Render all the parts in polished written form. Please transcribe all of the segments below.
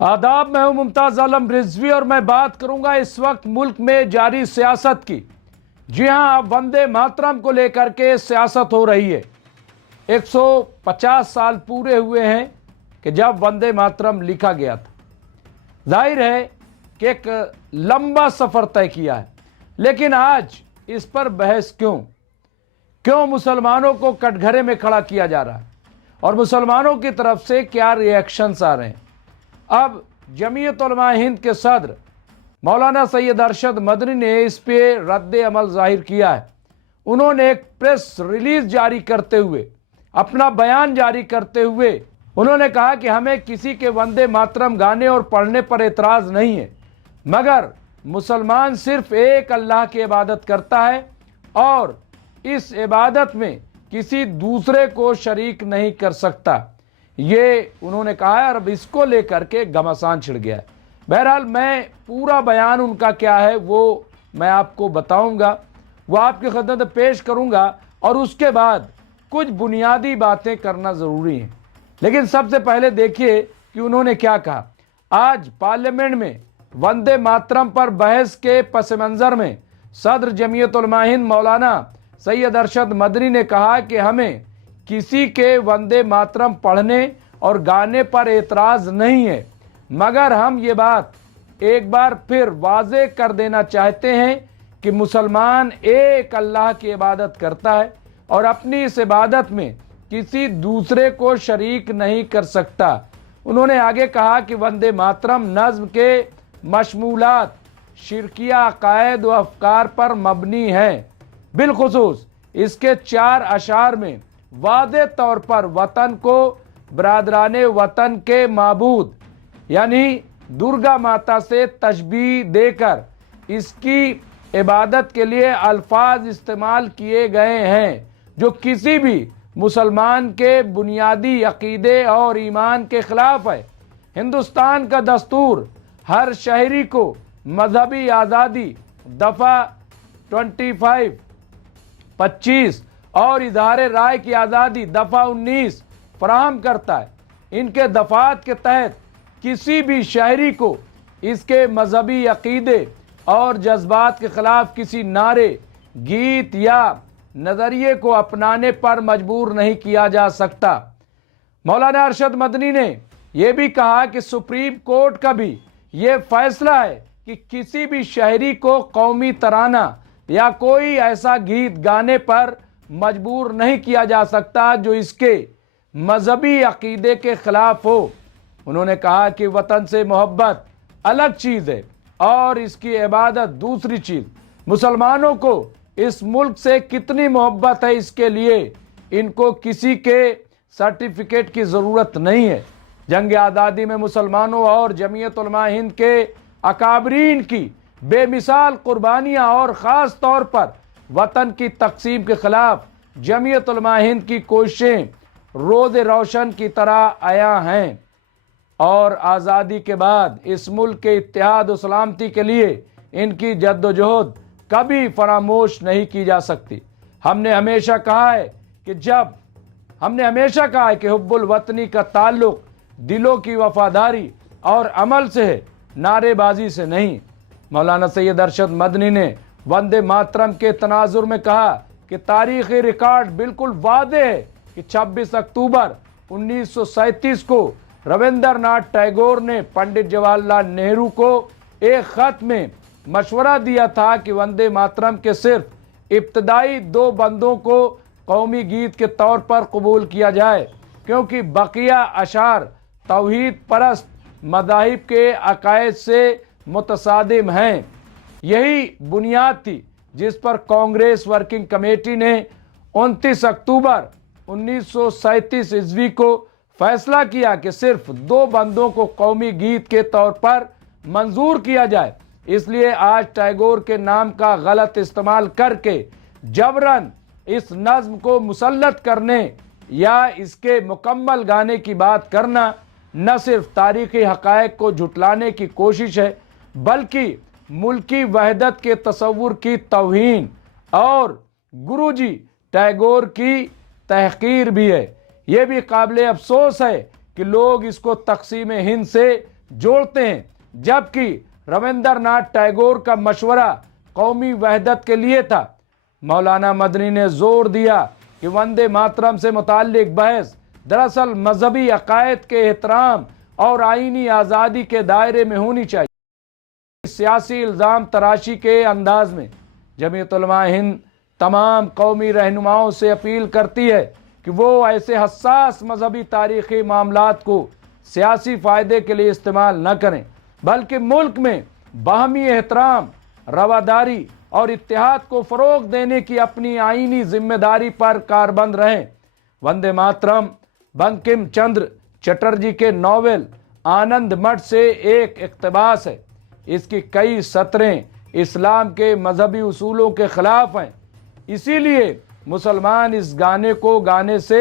आदाब, मैं हूं मुमताज आलम रिजवी और मैं बात करूंगा इस वक्त मुल्क में जारी सियासत की। जी हां, अब वंदे मातरम को लेकर के सियासत हो रही है। 150 साल पूरे हुए हैं कि जब वंदे मातरम लिखा गया था। जाहिर है कि एक लंबा सफर तय किया है, लेकिन आज इस पर बहस क्यों मुसलमानों को कटघरे में खड़ा किया जा रहा है और मुसलमानों की तरफ से क्या रिएक्शंस आ रहे हैं। अब जमीयत उलमा हिंद के सदर मौलाना सैयद अरशद मदनी ने इस पे रद्द अमल जाहिर किया है। उन्होंने एक प्रेस रिलीज जारी करते हुए, अपना बयान जारी करते हुए उन्होंने कहा कि हमें किसी के वंदे मातरम गाने और पढ़ने पर एतराज़ नहीं है, मगर मुसलमान सिर्फ एक अल्लाह की इबादत करता है और इस इबादत में किसी दूसरे को शरीक नहीं कर सकता। ये उन्होंने कहा है और अब इसको लेकर के घमासान छिड़ गया है। बहरहाल मैं पूरा बयान उनका क्या है वो मैं आपको बताऊंगा, वो आपकी खिदमत में पेश करूंगा और उसके बाद कुछ बुनियादी बातें करना ज़रूरी है। लेकिन सबसे पहले देखिए कि उन्होंने क्या कहा। आज पार्लियामेंट में वंदे मातरम पर बहस के पस मंज़र में सदर जमीयत उलमा हिंद मौलाना सैयद अरशद मदनी ने कहा कि हमें किसी के वंदे मातरम पढ़ने और गाने पर एतराज़ नहीं है, मगर हम ये बात एक बार फिर वाज़े कर देना चाहते हैं कि मुसलमान एक अल्लाह की इबादत करता है और अपनी इस इबादत में किसी दूसरे को शरीक नहीं कर सकता। उन्होंने आगे कहा कि वंदे मातरम नज़्म के मशमूलात शिरकिया अकायद व अफकार पर मबनी है। बिलखुसूस इसके 4 अशार में वाज़े तौर पर वतन को बरादराने वतन के माबूद यानी दुर्गा माता से तशबीह देकर इसकी इबादत के लिए अल्फाज इस्तेमाल किए गए हैं जो किसी भी मुसलमान के बुनियादी अकीदे और ईमान के खिलाफ है। हिंदुस्तान का दस्तूर हर शहरी को मजहबी आज़ादी दफ़ा 25 और इजहार राय की आज़ादी दफ़ा 19 फराहम करता है। इनके दफ़ात के तहत किसी भी शहरी को इसके मजहबी अकीदे और जज्बात के खिलाफ किसी नारे, गीत या नज़रिए को अपनाने पर मजबूर नहीं किया जा सकता। मौलाना अरशद मदनी ने यह भी कहा कि सुप्रीम कोर्ट का भी ये फैसला है कि किसी भी शहरी को कौमी तराना या कोई ऐसा गीत गाने पर मजबूर नहीं किया जा सकता जो इसके मजहबी अकीदे के खिलाफ हो। उन्होंने कहा कि वतन से मोहब्बत अलग चीज़ है और इसकी इबादत दूसरी चीज़। मुसलमानों को इस मुल्क से कितनी मोहब्बत है इसके लिए इनको किसी के सर्टिफिकेट की ज़रूरत नहीं है। जंग आज़ादी में मुसलमानों और जमीयत उलमा हिंद के अकाबरीन की बेमिसाल कुर्बानियाँ और ख़ास तौर पर वतन की तकसीम के खिलाफ जमीयत उलमा हिंद की कोशिशें रोज़ रोशन की तरह आया हैं और आज़ादी के बाद इस मुल्क के इत्तेहाद और सलामती के लिए इनकी जद्दोजहद कभी फरामोश नहीं की जा सकती। हमने हमेशा कहा है कि हुब्बुल वतनी का ताल्लुक दिलों की वफादारी और अमल से है, नारेबाजी से नहीं। मौलाना सैयद अरशद मदनी ने वंदे मातरम के तनाजुर में कहा कि तारीख़ी रिकॉर्ड बिल्कुल वाज़ेह है कि 26 अक्टूबर 1937 को रविंद्रनाथ टैगोर ने पंडित जवाहरलाल नेहरू को एक ख़त में मशवरा दिया था कि वंदे मातरम के सिर्फ इब्तदाई 2 बंदों को कौमी गीत के तौर पर कबूल किया जाए, क्योंकि बकिया अशार तौहीद परस्त मज़ाहिब के अकायद से मुतसादिम हैं। यही बुनियाद थी जिस पर कांग्रेस वर्किंग कमेटी ने 29 अक्टूबर 1937 ईस्वी को फैसला किया कि सिर्फ 2 बंदों को कौमी गीत के तौर पर मंजूर किया जाए। इसलिए आज टैगोर के नाम का गलत इस्तेमाल करके जबरन इस नज़्म को मुसल्लत करने या इसके मुकम्मल गाने की बात करना न सिर्फ तारीख़ी हक़ाइक़ को झुटलाने की कोशिश है, बल्कि मुल्की वहदत के तसव्वुर की तौहीन और गुरुजी टैगोर की तहक़ीर भी है। ये भी काबिल अफसोस है कि लोग इसको तक़सीम हिंद से जोड़ते हैं, जबकि रविंद्रनाथ टैगोर का मशवरा कौमी वहदत के लिए था। मौलाना मदनी ने जोर दिया कि वंदे मातरम से मुताल्लिक बहस दरअसल मजहबी अकायद के एहतराम और आईनी आज़ादी के दायरे में होनी चाहिए। सियासी इल्ज़ाम तराशी के अंदाज में जमीयत उलमा हिंद तमाम कौमी रहनुमाओं से अपील करती है कि वो ऐसे हसास मजहबी तारीख़ी मामलात को सियासी फ़ायदे के लिए इस्तेमाल न करें, बल्कि मुल्क में बाहमी एहतराम, रवादारी और इत्तेहाद को फ़रोग़ देने की अपनी आईनी जिम्मेदारी पर कारबंद रहें। वंदे मातरम बंकिम चंद्र चटर्जी के नॉवेल आनंद मठ से एक इक़्तिबास है। इसकी कई सतरें इस्लाम के मजहबी उसूलों के ख़िलाफ़ हैं, इसीलिए मुसलमान इस गाने को गाने से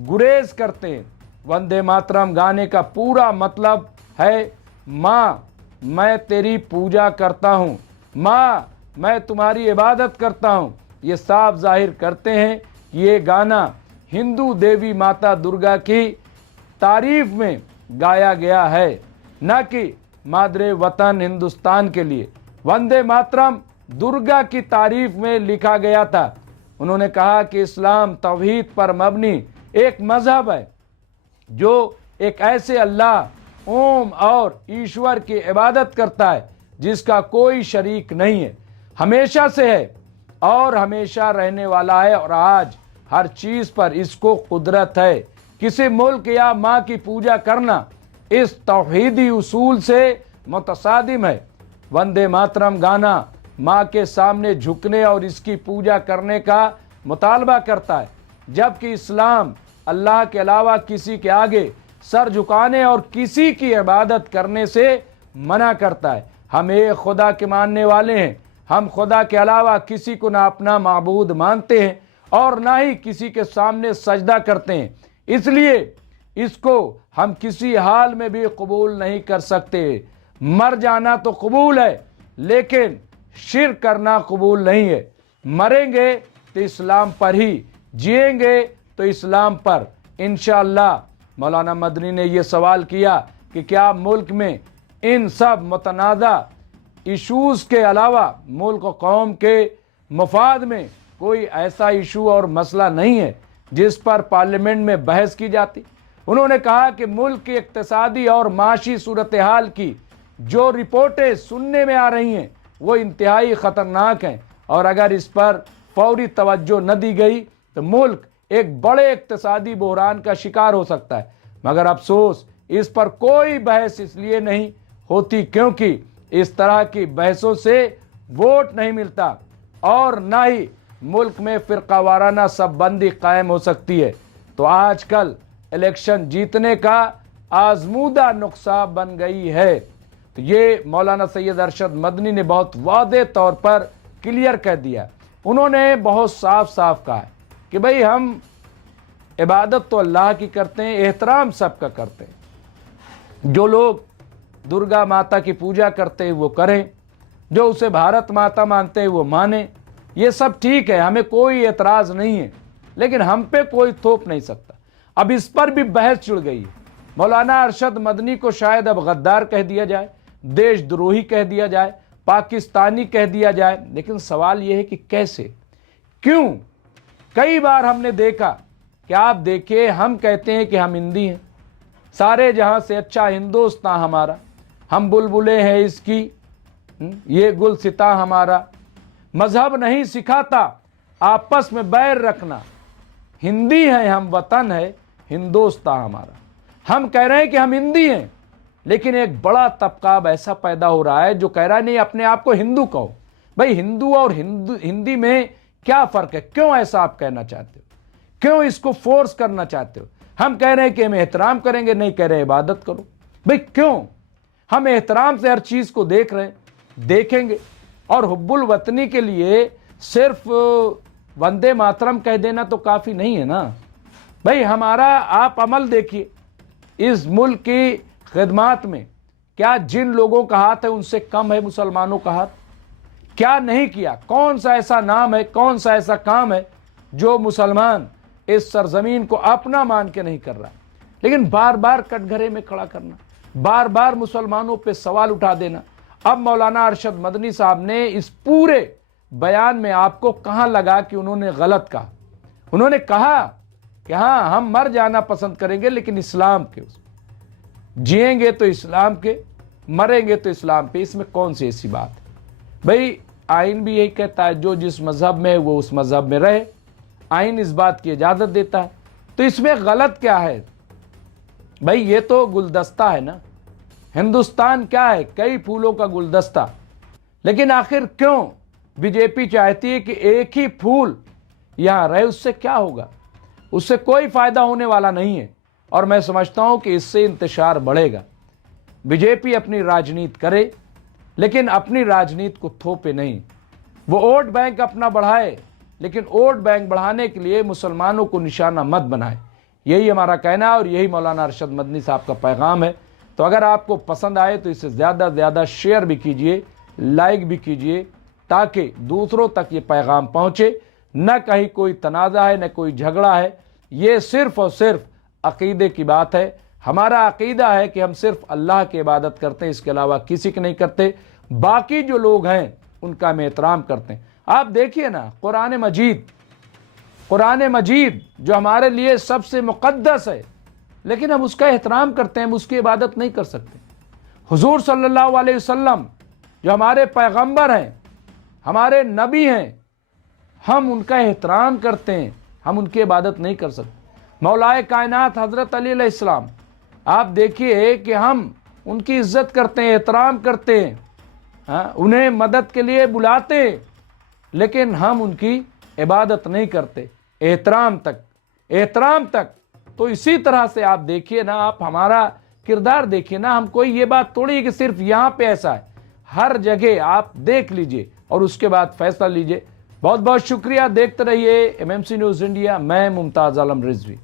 गुरेज करते हैं। वंदे मातरम गाने का पूरा मतलब है, माँ मैं तेरी पूजा करता हूँ, माँ मैं तुम्हारी इबादत करता हूँ। ये साफ जाहिर करते हैं कि ये गाना हिंदू देवी माता दुर्गा की तारीफ में गाया गया है, न कि मादरे वतन हिंदुस्तान के लिए। वंदे मातरम दुर्गा की तारीफ में लिखा गया था। उन्होंने कहा कि इस्लाम तौहीद पर मबनी एक मजहब है जो एक ऐसे अल्लाह ओम और ईश्वर की इबादत करता है जिसका कोई शरीक नहीं है, हमेशा से है और हमेशा रहने वाला है, और आज हर चीज़ पर इसको कुदरत है। किसी मुल्क या माँ की पूजा करना इस तौहीदी उसूल से मुतसादिम है। वंदे मातरम गाना माँ के सामने झुकने और इसकी पूजा करने का मुतालबा करता है, जबकि इस्लाम अल्लाह के अलावा किसी के आगे सर झुकाने और किसी की इबादत करने से मना करता है। हम एक खुदा के मानने वाले हैं, हम खुदा के अलावा किसी को ना अपना माबूद मानते हैं और ना ही किसी के सामने सजदा करते हैं, इसलिए इसको हम किसी हाल में भी कबूल नहीं कर सकते। मर जाना तो कबूल है, लेकिन शिर्क करना कबूल नहीं है। मरेंगे तो इस्लाम पर ही, जिएंगे तो इस्लाम पर इंशाअल्लाह। मौलाना मदनी ने यह सवाल किया कि क्या मुल्क में इन सब मुतनाज़ा इशूज़ के अलावा मुल्क और कौम के मफाद में कोई ऐसा इशू और मसला नहीं है जिस पर पार्लियामेंट में बहस की जाती। उन्होंने कहा कि मुल्क की इक्तिसादी और माशी सूरत हाल की जो रिपोर्टें सुनने में आ रही हैं वो इंतहाई ख़तरनाक हैं, और अगर इस पर फौरी तवज्जो न दी गई तो मुल्क एक बड़े इक्तिसादी बहरान का शिकार हो सकता है। मगर अफसोस इस पर कोई बहस इसलिए नहीं होती क्योंकि इस तरह की बहसों से वोट नहीं मिलता और ना ही मुल्क में फ़िरक़ावाराना सबबंदी कायम हो सकती है। तो आजकल इलेक्शन जीतने का आजमूदा नुस्खा बन गई है। तो ये मौलाना सैयद अरशद मदनी ने बहुत वादे तौर पर क्लियर कह दिया। उन्होंने बहुत साफ साफ कहा है कि भाई हम इबादत तो अल्लाह की करते हैं, एहतराम सबका करते हैं। जो लोग दुर्गा माता की पूजा करते हैं वो करें, जो उसे भारत माता मानते हैं वो माने, ये सब ठीक है, हमें कोई एतराज़ नहीं है, लेकिन हम पे कोई थोप नहीं सकता। अब इस पर भी बहस छिड़ गई है। मौलाना अरशद मदनी को शायद अब गद्दार कह दिया जाए, देशद्रोही कह दिया जाए, पाकिस्तानी कह दिया जाए, लेकिन सवाल यह है कि कैसे, क्यों? कई बार हमने देखा कि आप देखिए, हम कहते हैं कि हम हिंदी हैं, सारे जहां से अच्छा हिंदुस्तान हमारा, हम बुलबुलें हैं इसकी, ये गुलसिता हमारा। मजहब नहीं सिखाता आपस में बैर रखना, हिंदी हैं हम, वतन है हिंदुस्तान हमारा। हम कह रहे हैं कि हम हिंदी हैं, लेकिन एक बड़ा तबका अब ऐसा पैदा हो रहा है जो कह रहा है नहीं, अपने आप को हिंदू कहो। भाई हिंदू और हिंदी में क्या फ़र्क है? क्यों ऐसा आप कहना चाहते हो? क्यों इसको फोर्स करना चाहते हो? हम कह रहे हैं कि हम एहतराम करेंगे, नहीं कह रहे इबादत करो। भाई क्यों? हम एहतराम से हर चीज़ को देख रहे हैं, देखेंगे। और हुब्बुल वतनी के लिए सिर्फ वंदे मातरम कह देना तो काफ़ी नहीं है ना भाई। हमारा आप अमल देखिए, इस मुल्क की खिदमत में क्या जिन लोगों का हाथ है उनसे कम है मुसलमानों का हाथ? क्या नहीं किया? कौन सा ऐसा नाम है, कौन सा ऐसा काम है जो मुसलमान इस सरजमीन को अपना मान के नहीं कर रहा? लेकिन बार बार कटघरे में खड़ा करना, बार बार मुसलमानों पे सवाल उठा देना। अब मौलाना अरशद मदनी साहब ने इस पूरे बयान में आपको कहां लगा कि उन्होंने गलत कहा? उन्होंने कहा कि हाँ, हम मर जाना पसंद करेंगे लेकिन इस्लाम के, जिएंगे तो इस्लाम के, मरेंगे तो इस्लाम पे। इसमें कौन सी ऐसी बात है भाई? आइन भी यही कहता है जो जिस मजहब में है वो उस मजहब में रहे, आइन इस बात की इजाजत देता है, तो इसमें गलत क्या है भाई? ये तो गुलदस्ता है ना, हिंदुस्तान क्या है? कई फूलों का गुलदस्ता। लेकिन आखिर क्यों बीजेपी चाहती है कि एक ही फूल यहां रहे? उससे क्या होगा? उससे कोई फायदा होने वाला नहीं है, और मैं समझता हूं कि इससे इंतशार बढ़ेगा। बीजेपी अपनी राजनीति करे, लेकिन अपनी राजनीति को थोपे नहीं। वो वोट बैंक अपना बढ़ाए, लेकिन वोट बैंक बढ़ाने के लिए मुसलमानों को निशाना मत बनाए। यही हमारा कहना है और यही मौलाना अरशद मदनी साहब का पैगाम है। तो अगर आपको पसंद आए तो इसे ज़्यादा से ज़्यादा शेयर भी कीजिए, लाइक भी कीजिए, ताकि दूसरों तक ये पैगाम पहुँचे। न कहीं कोई तनाज़ा है, न कोई झगड़ा है, ये सिर्फ़ और सिर्फ अक़ीदे की बात है। हमारा अक़ीदा है कि हम सिर्फ अल्लाह की इबादत करते हैं, इसके अलावा किसी की नहीं करते। बाकी जो लोग हैं उनका हम एहतराम करते हैं। आप देखिए ना, कुरान मजीद जो हमारे लिए सबसे मुक़द्दस है, लेकिन हम उसका एहतराम करते हैं, हम उसकी इबादत नहीं कर सकते। हुजूर सल्लल्लाहु अलैहि वसल्लम जो हमारे पैगंबर हैं, हमारे नबी हैं, हम उनका एहतराम करते हैं, हम उनकी इबादत नहीं कर सकते। मौलाए कायनात हज़रत अली अलैहिस्सलाम, आप देखिए कि हम उनकी इज्जत करते हैं, एहतराम करते हैं, हाँ, उन्हें मदद के लिए बुलाते हैं, लेकिन हम उनकी इबादत नहीं करते। एहतराम तक। तो इसी तरह से आप देखिए ना, आप हमारा किरदार देखिए ना, हम कोई ये बात थोड़ी है कि सिर्फ यहाँ पे ऐसा है, हर जगह आप देख लीजिए और उसके बाद फैसला लीजिए। बहुत बहुत शुक्रिया, देखते रहिए MMC न्यूज़ इंडिया। मैं मुमताज़ आलम रिजवी।